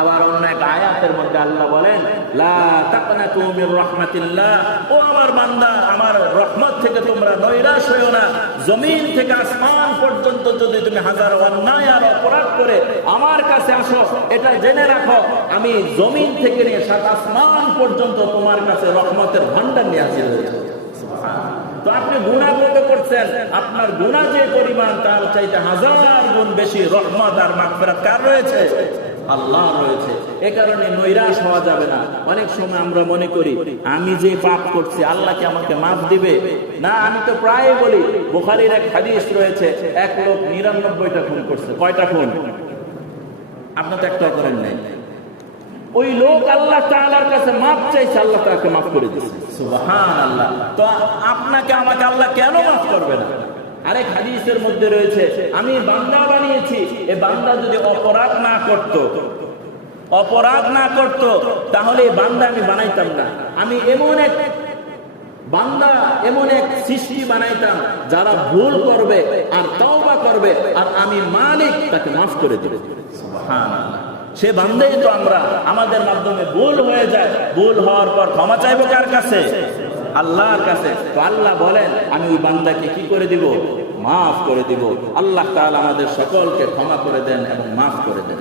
আবার অন্য এক আয়াতের মধ্যে আল্লাহ বলেন, লা তাকনাতু মির রাহমাতিল্লাহ, ও আমার বান্দা, আমার রহমত থেকে তোমরা নৈরাশ হইও না। জমিন থেকে আসমান পর্যন্ত যদি তুমি হাজার অন্যায় আর অপরাধ করে আমার কাছে আসো, এটা জেনে রাখো আমি জমিন থেকে নিয়ে সাত আসমান পর্যন্ত তোমার কাছে রহমতের ভান্ডার নিয়ে হাজির হয়েছে। তো আপনি গুনাহ করছেন, আপনার গুনাহ যে পরিমাণ তার চাইতে হাজার গুণ বেশি রহমত আর মাগফিরাত কার রয়েছে? আল্লাহ রয়েছে। এ কারণে নৈরাশ হওয়া যাবে না। অনেক সময় আমরা মনে করি আমি যে পাপ করছি আল্লাহ কি আমাকে মাফ দিবে? না, আমি তো প্রায় বলি, বুখারীর এক হাদিস রয়েছে, এক লোক 99টা খুন করছে। কয়টা খুন? আপনি তো একটা করেন নাই। ওই লোক আল্লাহ তাআলার কাছে মাফ চাইছে, আল্লাহ তাকে মাফ করে দিয়েছে। সুবহানাল্লাহ। তো আপনাকে আমাকে আল্লাহ কেন মাফ করবে না? আরেক হাদিসের মধ্যে রয়েছে, আমি বান্দা বানিয়েছি, এ বান্দা যদি অপরাধ না করত তাহলে এই বান্দা আমি বানাইতাম না। আমি এমন এক বান্দা, এমন এক সৃষ্টি বানাইতাম যারা ভুল করবে আর তওবা করবে, আর আমি মালিক তাকে মাফ করে দেব। সুবহানাল্লাহ। সে বান্দাই তো আমরা। আমাদের মাধ্যমে ভুল হয়ে যায়, ভুল হওয়ার পর ক্ষমা চাইবো কার কাছে? আল্লাহর কাছে। তো আল্লাহ বলেন আমি ওই বান্দাকে কি করে দিব? মাফ করে দিব। আল্লাহ তাআলা আমাদের সকলকে ক্ষমা করে দেন এবং মাফ করে দেন।